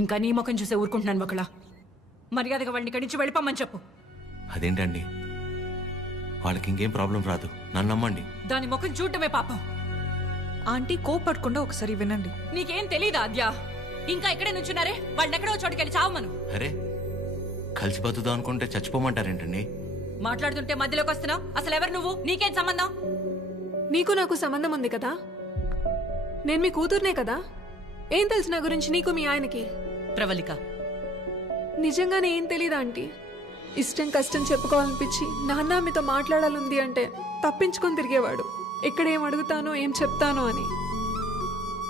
ఇంకా నీ ముఖం చూసే ఊరుకుంటున్నాను ఒకలా. మర్యాదగా వాళ్ళని ఇక్కడి నుంచి వెళ్ళిపోమని చెప్పు. అదేంటండి, వాళ్ళకి ఇంకేం ప్రాబ్లం రాదు, నన్ను నమ్మండి. దాని ముఖం చూడటమే పాపం. ఆంటీ కోపడకుండా ఒకసారి వినండి. నీకేం తెలీదా ఆద్యా? ఇంకా ఇక్కడే నుంచున్నారే, వాళ్ళని ఎక్కడో చోటుకెళ్ళి చావమను. అరే, కలిసి బతుకుదాం అనుకుంటే చచ్చిపోమంటారేంటండి? మాట్లాడుతుంటే మధ్యలోకి వస్తున్నావు. అసలు ఎవరు నువ్వు? నీకేం సంబంధం? నీకు నాకు సంబంధం ఉంది కదా. నేను మీ కూతుర్నే కదా. ఏం తెలుసు నా గురించి నీకు మీ ఆయనకి? ప్రవళిక, నిజంగానే ఏం తెలీదా ఆంటీ? ఇష్టం కష్టం చెప్పుకోవాలనిపించి నాన్న మీతో మాట్లాడాలంది అంటే తప్పించుకొని తిరిగేవాడు. ఎక్కడ ఏం అడుగుతానో ఏం చెప్తానో అని.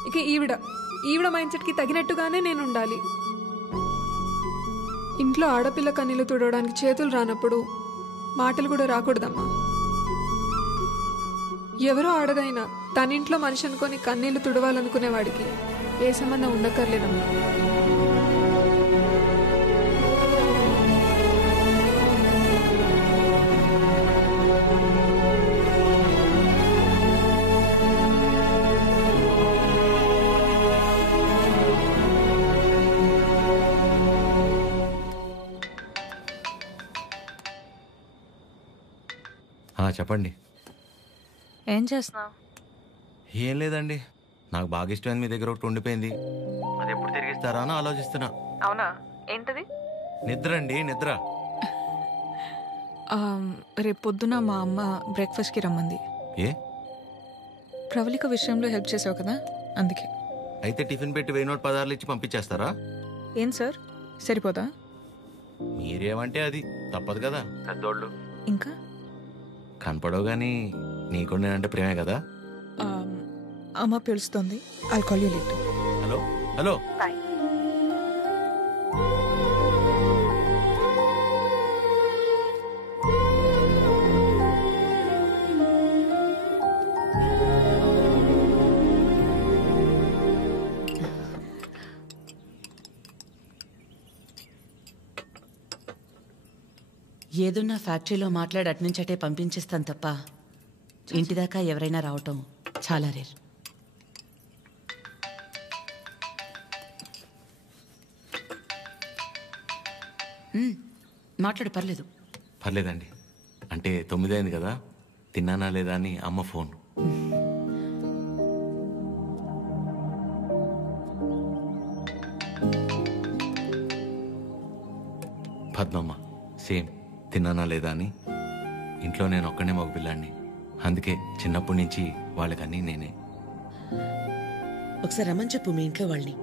ఇక ఈవిడ మైండ్ సెట్కి తగినట్టుగానే నేను ఉండాలి. ఇంట్లో ఆడపిల్ల కన్నీళ్లు తుడవడానికి చేతులు రానప్పుడు మాటలు కూడా రాకూడదమ్మా. ఎవరో ఆడదైనా తన ఇంట్లో మనిషి అనుకొని కన్నీళ్లు తుడవాలనుకునేవాడికి ఏ సంబంధం ఉండక్కర్లేదమ్మా. చెప్పండి. ఏం చేస్తున్నావు? ఏం లేదండి, నాకు బాగా ఇష్టమైంది మీ దగ్గర ఒకటి ఉండిపోయింది. అది ఎప్పుడు తిరిగిస్తారా అని ఆలోచిస్తున్నా. అవునా, ఏంటది? నిద్ర అండి, నిద్ర. రేపు పొద్దున మా అమ్మ బ్రేక్ఫాస్ట్కి రమ్మంది. ఏ? ప్రవళిక విషయంలో హెల్ప్ చేసావు కదా, అందుకే. అయితే టిఫిన్ పెట్టి 1000 పదార్లు ఇచ్చి పంపించేస్తారా? ఏం సార్, సరిపోదా? మీరేమంటే అది తప్పదు కదా, పెద్దోళ్ళు. ఇంకా కనపడవు కానీ నీకు నేనంటే ప్రేమే కదా. అమ్మ పిలుస్తుంది. I'll call you later. Hello hello. Bye. ఏదున్నా ఫ్యాక్టరీలో మాట్లాడి అట్నుంచటే పంపించేస్తాను తప్ప ఇంటిదాకా ఎవరైనా రావటం చాలా రేర్. మాట్లాడు, పర్లేదు. పర్లేదండి, అంటే 9 అయింది కదా, తిన్నానా లేదా అని అమ్మ ఫోన్. పద్మమ్మ సేమ్, తిన్నానా లేదా అని. ఇంట్లో నేను ఒక్కనే మగ పిల్లాడిని, అందుకే చిన్నప్పటి నుంచి వాళ్ళకన్నీ నేనే. ఒకసారి రమ్మని చెప్పు మీ ఇంట్లో వాళ్ళని.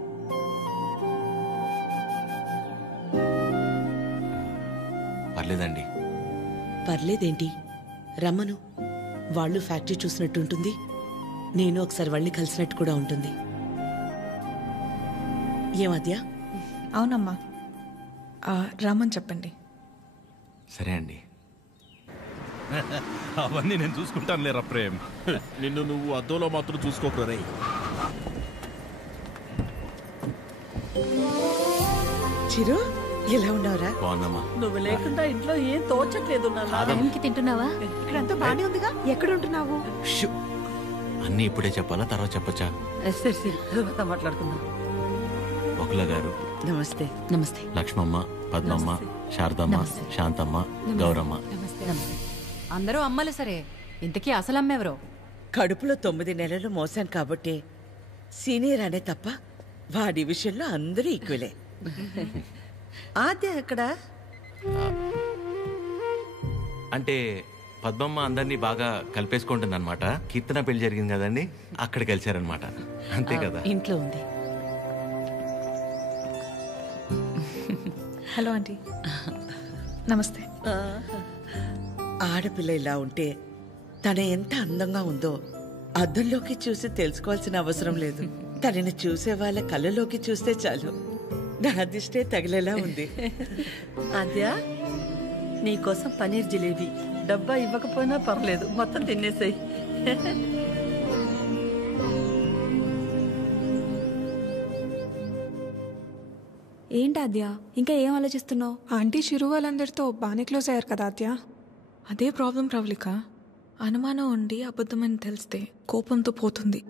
పర్లేదండి. పర్లేదేంటి, రమ్మను. వాళ్ళు ఫ్యాక్టరీ చూసినట్టు ఉంటుంది, నేను ఒకసారి వాళ్ళని కలిసినట్టు కూడా ఉంటుంది. ఏమద్యా? అవునమ్మా, రమ్మని చెప్పండి. సరే అండి. అవన్నీ నేను చూసుకుంటాను లేరా ప్రేమ్. నిన్ను నువ్వు అద్దంలో మాత్రం చూసుకోకరే. చిరు, ఎలా ఉన్నావురా? బాగున్నామా? నువ్వు లేకుండా ఇంట్లో ఏం తోచట్లేదు. టైంకి తింటున్నావా? ఇక్కడంతా బానే ఉందిగా. ఎక్కడ ఉంటున్నావు? అన్నీ ఇప్పుడే చెప్పాలా, తర్వాత చెప్పచ్చా? సరే సరే, తర్వాత మాట్లాడుకుందాం. బకుల గారు నమస్తే. నమస్తే. లక్ష్మమ్మ, పద్మమ్మ, శారదమ్మ, శాంతమ్మ, గౌరమ్మ. అందరూ అమ్మలు సరే, ఇంతకీ అసలు అమ్మెవరో? కడుపులో 9 నెలలు మోసాను కాబట్టి సీనియర్ అనే తప్ప వాడి విషయంలో అందరూ ఈక్వలే. ఆద్య ఎక్కడ? అంటే పద్మమ్మ అందరినీ బాగా కలిపేసుకుంటుంది అనమాట. కీర్తన పెళ్లి జరిగింది కదండి, అక్కడ కలిశారనమాట. అంతే కదా? ఇంట్లో ఉంది. Hello aunty. నమస్తే. ఆడపిల్ల ఇలా ఉంటే తన ఎంత అందంగా ఉందో అద్దంలోకి చూసి తెలుసుకోవాల్సిన అవసరం లేదు. తనని చూసే వాళ్ళ కళ్ళలోకి చూస్తే చాలు నా దిష్టే తగిలేలా ఉంది. ఆద్య, నీకోసం పనీర్ జిలేబీ డబ్బా ఇవ్వకపోయినా పర్లేదు, మొత్తం తినేసాయి. ఏంటి ఆద్య, ఇంకా ఏం ఆలోచిస్తున్నావు? ఆంటీ చిరు వాళ్ళందరితో బాగానే క్లోజ్ అయ్యారు కదా ఆద్య. అదే ప్రాబ్లం ప్రవళిక. అనుమానం ఉండి అబద్ధమని తెలిస్తే కోపంతో పోతుంది.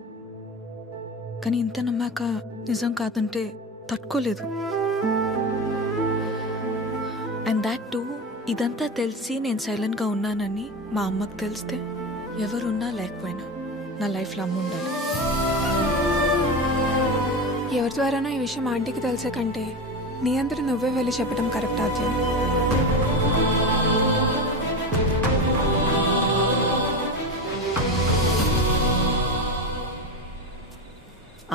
కానీ ఇంత నమ్మాక నిజం కాదంటే తట్టుకోలేదు. అండ్ దాట్ టూ, ఇదంతా తెలిసి నేను సైలెంట్గా ఉన్నానని మా అమ్మకు తెలిస్తే ఎవరున్నా లేకపోయినా నా లైఫ్లో అమ్మ ఉండాలి. ఎవరి ద్వారానో ఈ విషయం ఆంటీకి తెలిసే కంటే నీ అందరూ నువ్వే వెళ్ళి చెప్పడం కరెక్ట్ ఆద్య.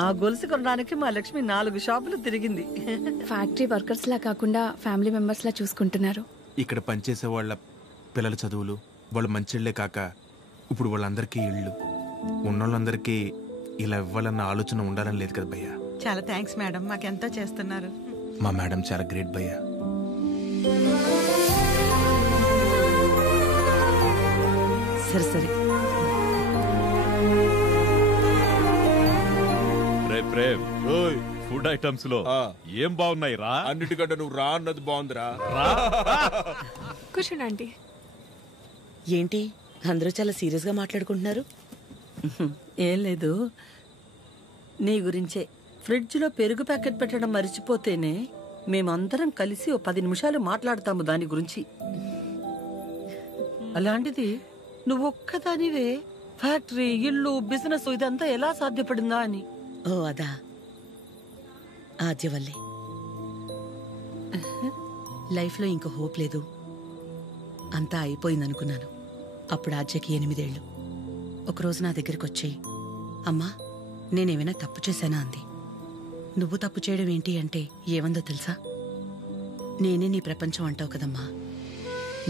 ఆ గొలుసు కొనడానికి మా లక్ష్మి 4 షాపులు తిరిగింది. ఫ్యాక్టరీ వర్కర్స్ లా కాకుండా ఫ్యామిలీ మెంబర్స్ లా చూసుకుంటున్నారు. ఇక్కడ పనిచేసే వాళ్ళ పిల్లల చదువులు, వాళ్ళు మంచిళ్లే కాక ఇప్పుడు వాళ్ళందరికీ ఇళ్ళు, ఉన్నోళ్ళందరికీ ఇలా ఇవ్వాలన్న ఆలోచన ఉండాలని లేదు కదా భయ్యా. చాలా థ్యాంక్స్ మేడం, మాకెంతో చేస్తున్నారు. మా మేడం చాలా గ్రేట్ భయ్యా. సరే సరే. ప్రేమ్, ఫుడ్ ఐటమ్స్ లో ఏం బాగున్నాయి రా? అన్నిటికంటే నువ్వు రా అన్నది బాగుందిరా. కూర్చోండి ఆంటీ. ఏంటి అందరూ చాలా సీరియస్గా మాట్లాడుకుంటున్నారు? ఏం లేదు, నీ గురించే. ఫ్రిడ్జ్లో పెరుగు ప్యాకెట్ పెట్టడం మర్చిపోతేనే మేమందరం కలిసి 10 నిమిషాలు మాట్లాడతాము దాని గురించి. అలాంటిది నువ్వు ఒక్కదానివే ఫ్యాక్టరీ, ఇల్లు, బిజినెస్ ఇదంతా ఎలా సాధ్యపడిందా అని. ఓ అదా, ఆద్య వల్లే. లైఫ్లో ఇంక హోప్ లేదు, అంతా అయిపోయిందనుకున్నాను. అప్పుడు ఆద్యకి 8 ఏళ్ళు. ఒకరోజు నా దగ్గరికి వచ్చి, అమ్మా నేనేమైనా తప్పు చేశానా అంది. నువ్వు తప్పు చేయడం ఏంటి అంటే ఏమందో తెలుసా? నేనే నీ ప్రపంచం అంటావు కదమ్మా,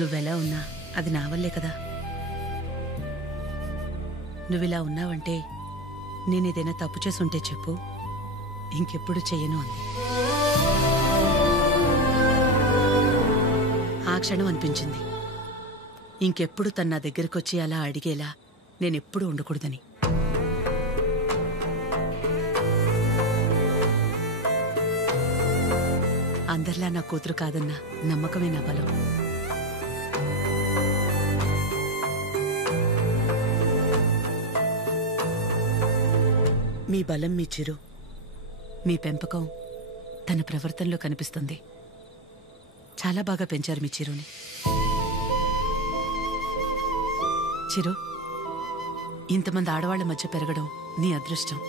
నువ్వెలా ఉన్నా అది నా వల్లే కదా. నువ్విలా ఉన్నావంటే నేనేదైనా తప్పు చేసుంటే చెప్పు, ఇంకెప్పుడు చెయ్యను అంది. ఆ క్షణం అనిపించింది ఇంకెప్పుడు తన నా దగ్గరకు వచ్చి అలా అడిగేలా నేనెప్పుడు ఉండకూడదని. అందరిలా నా కూతురు కాదన్న నమ్మకమే నా బలం. మీ బలం మీ చిరు, మీ పెంపకం తన ప్రవర్తనలో కనిపిస్తుంది. చాలా బాగా పెంచారు మీ చిరుని. చిరు, ఇంతమంది ఆడవాళ్ల మధ్య పెరగడం నీ అదృష్టం.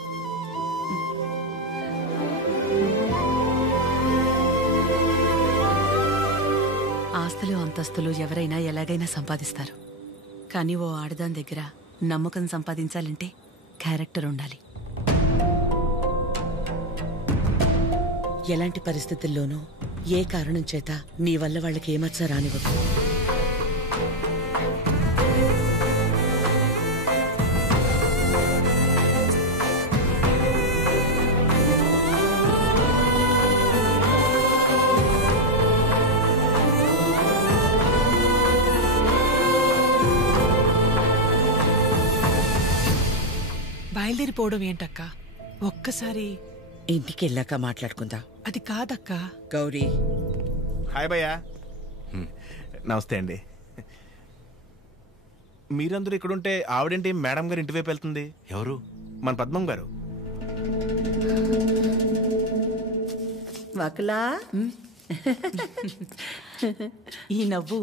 ఆస్తులు అంతస్తులు ఎవరైనా ఎలాగైనా సంపాదిస్తారు, కానీ ఓ ఆడదాని దగ్గర నమ్మకం సంపాదించాలంటే క్యారెక్టర్ ఉండాలి. ఎలాంటి పరిస్థితుల్లోనూ ఏ కారణం చేత నీ వల్ల వాళ్ళకి ఏమచ్చ రానివ్వదు. బయలుదేరిపోవడం ఏంటక్క? ఒక్కసారి ఇంటికి వెళ్ళాక మాట్లాడుకుందా. అది కాదక్క. గౌరీ, హాయ్ భయ్యా. నమస్తే అండి. మీరందరూ ఇక్కడుంటే ఆవిడేంటి మేడం గారు ఇంటి వైపు వెళ్తుంది? ఎవరు? మన పద్మం గారు. వకలా, ఈ నవ్వు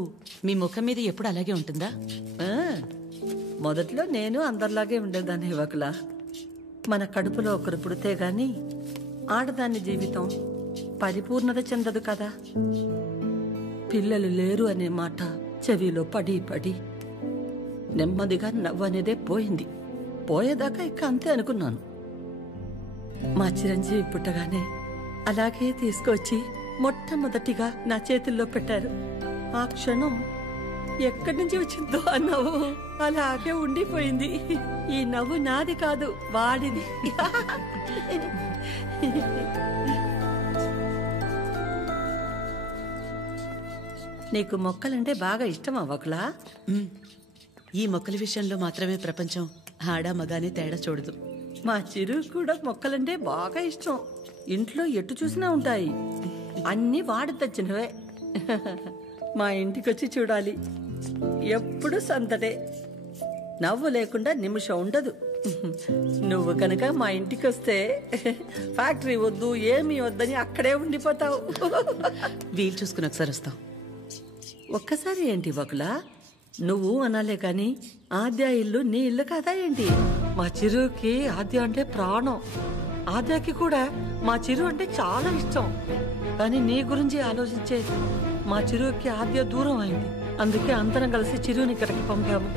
మీ ముఖం మీద ఎప్పుడు అలాగే ఉంటుందా? మొదట్లో నేను అందరిలాగే ఉండేదాన్ని వకలా. మన కడుపులో ఒకరు పుడితే గాని ఆడదాని జీవితం పరిపూర్ణత చెందదు కదా. పిల్లలు లేరు అనే మాట చెవిలో పడి పడి నెమ్మదిగా నవ్వు అనేదే పోయింది. పోయేదాకా ఇక అంతే అనుకున్నాను. మా చిరంజీవి పుట్టగానే అలాగే తీసుకొచ్చి మొట్టమొదటిగా నా చేతుల్లో పెట్టారు. ఆ క్షణం ఎక్కడి నుంచి వచ్చిందో ఆ నవ్వు అలాగే ఉండిపోయింది. ఈ నవ్వు నాది కాదు, వాడిది. నీకు మొక్కలంటే బాగా ఇష్టమా వకలా? ఈ మొక్కల విషయంలో మాత్రమే ప్రపంచం ఆడా మగానే తేడా చూడదు. మా చిరు కూడా మొక్కలంటే బాగా ఇష్టం. ఇంట్లో ఎటు చూసినా ఉంటాయి, అన్నీ వాడి తెచ్చినవే. మా ఇంటికొచ్చి చూడాలి, ఎప్పుడు సందడే. నవ్వు లేకుండా నిమిషం ఉండదు. నువ్వు కనుక మా ఇంటికి వస్తే ఫ్యాక్టరీ వద్దు ఏమీ వద్దని అక్కడే ఉండిపోతావు. వీలు చూసుకుని ఒకసారి వస్తాం. ఒక్కసారి ఏంటి వకులా, నువ్వు అనాలే కాని ఆద్య ఇల్లు నీ ఇల్లు కాదా ఏంటి? మా చిరుకి ఆద్య అంటే ప్రాణం. ఆద్యకి కూడా మా చిరు అంటే చాలా ఇష్టం. కానీ నీ గురించి ఆలోచించే మా చిరుకి ఆద్య దూరం అయింది. అందుకే అందరం కలిసి చిరుని ఇక్కడికి పంపాము.